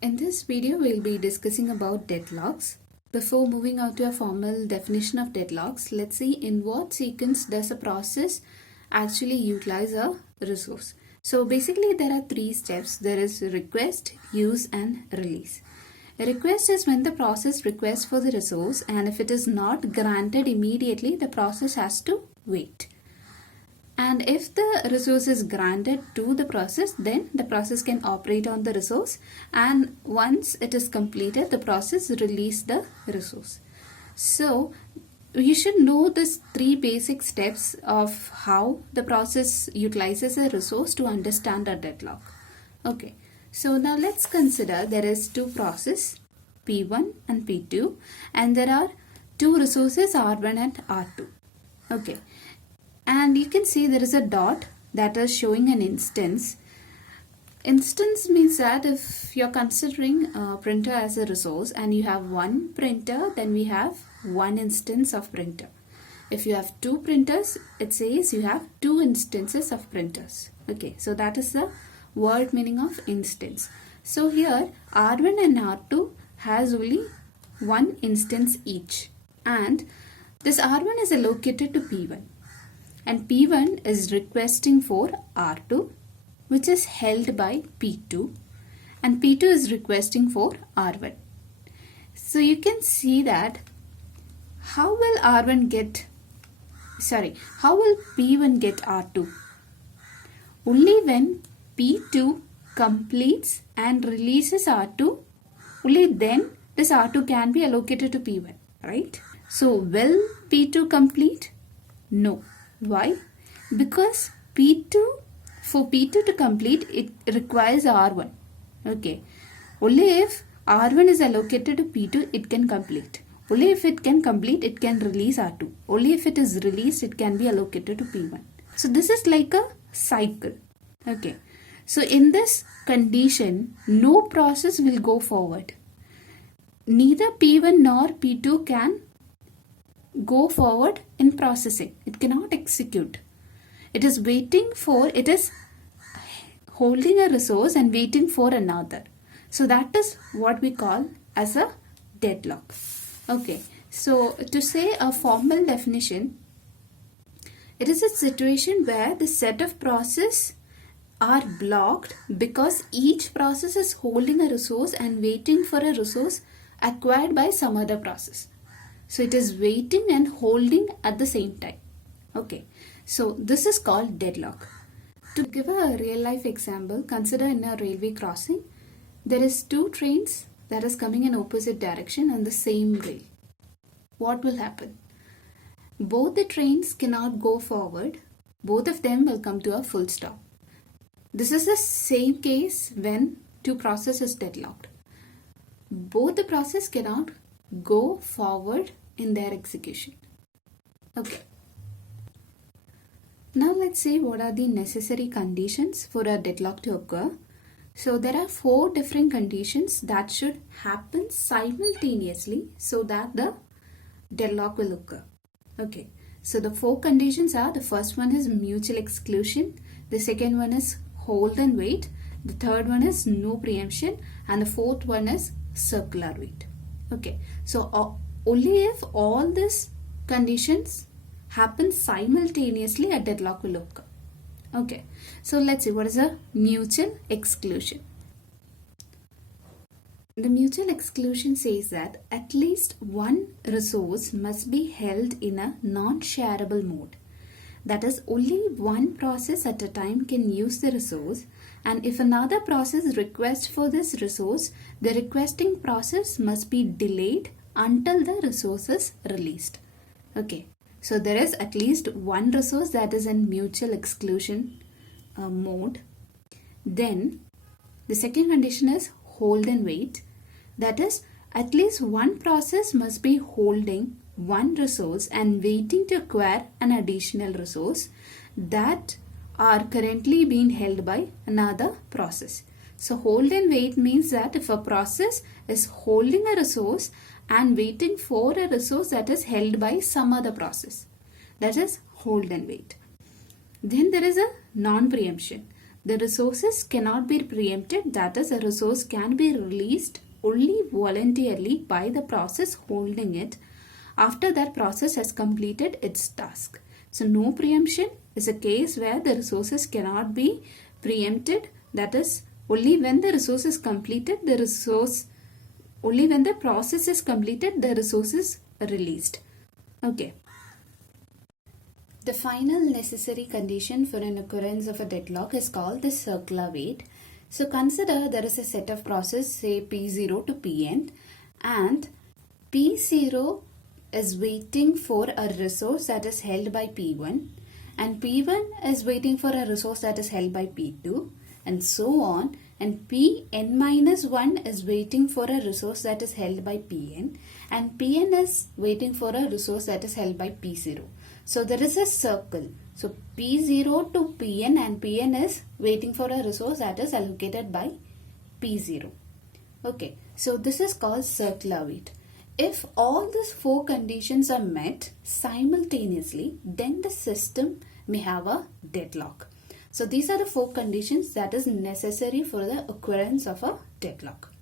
In this video, we'll be discussing about deadlocks. Before moving on to a formal definition of deadlocks, let's see in what sequence does a process actually utilize a resource. So basically there are three steps. There is request, use and release. A request is when the process requests for the resource, and if it is not granted immediately, the process has to wait. And if the resource is granted to the process, then the process can operate on the resource, and once it is completed, the process release the resource. So you should know these three basic steps of how the process utilizes a resource to understand a deadlock. Okay, so now let's consider there is two processes, P1 and P2, and there are two resources R1 and R2. Okay. And you can see there is a dot that is showing an instance. Instance means that if you're considering a printer as a resource and you have one printer, then we have one instance of printer. If you have two printers, it says you have two instances of printers. Okay, so that is the word meaning of instance. So here R1 and R2 has only one instance each, and this R1 is allocated to P1. And P1 is requesting for R2, which is held by P2, and P2 is requesting for R1. So you can see that how will P1 get R2? Only when P2 completes and releases R2, only then this R2 can be allocated to P1, right? So will P2 complete? No. Why? Because for P2 to complete, it requires R1. Okay. Only if R1 is allocated to P2, it can complete. Only if it can complete, it can release R2. Only if it is released, it can be allocated to P1. So this is like a cycle. Okay. So in this condition, no process will go forward. Neither P1 nor P2 can go forward in processing. It cannot execute. It is holding a resource and waiting for another. So that is what we call as a deadlock. Okay, so to say a formal definition, it is a situation where the set of processes are blocked because each process is holding a resource and waiting for a resource acquired by some other process. So it is waiting and holding at the same time. Okay, so this is called deadlock. To give a real life example, consider in a railway crossing, there is two trains that is coming in opposite direction on the same rail. What will happen? Both the trains cannot go forward. Both of them will come to a full stop. This is the same case when two processes deadlocked. Both the process cannot go forward in their execution. Okay. Now let's see what are the necessary conditions for a deadlock to occur. So there are 4 different conditions that should happen simultaneously so that the deadlock will occur. Okay. So the 4 conditions are, the first one is mutual exclusion, the second one is hold and wait, the third one is no preemption, and the fourth one is circular wait. Okay, so only if all these conditions happen simultaneously, a deadlock will occur. Okay, so let's see what is a mutual exclusion. The mutual exclusion says that at least one resource must be held in a non-shareable mode. That is, only one process at a time can use the resource, and if another process requests for this resource, the requesting process must be delayed until the resource is released. Okay, so there is at least one resource that is in mutual exclusion mode. Then the second condition is hold and wait. That is, at least one process must be holding one resource and waiting to acquire an additional resource that are currently being held by another process. So hold and wait means that if a process is holding a resource and waiting for a resource that is held by some other process, that is hold and wait. Then there is a non-preemption. The resources cannot be preempted, that is, a resource can be released only voluntarily by the process holding it after that process has completed its task. So no preemption is a case where the resources cannot be preempted, that is, only when the resource is completed, only when the process is completed, the resource is released. Okay. The final necessary condition for an occurrence of a deadlock is called the circular wait. So consider there is a set of process, say P0 to Pn, and P0 is waiting for a resource that is held by P1, and P1 is waiting for a resource that is held by P2, and so on, and Pn minus 1 is waiting for a resource that is held by Pn, and Pn is waiting for a resource that is held by P0. So there is a circle. So P0 to Pn, and Pn is waiting for a resource that is allocated by P0. Okay, so this is called circular wait. If all these four conditions are met simultaneously, then the system may have a deadlock. So these are the four conditions that is necessary for the occurrence of a deadlock.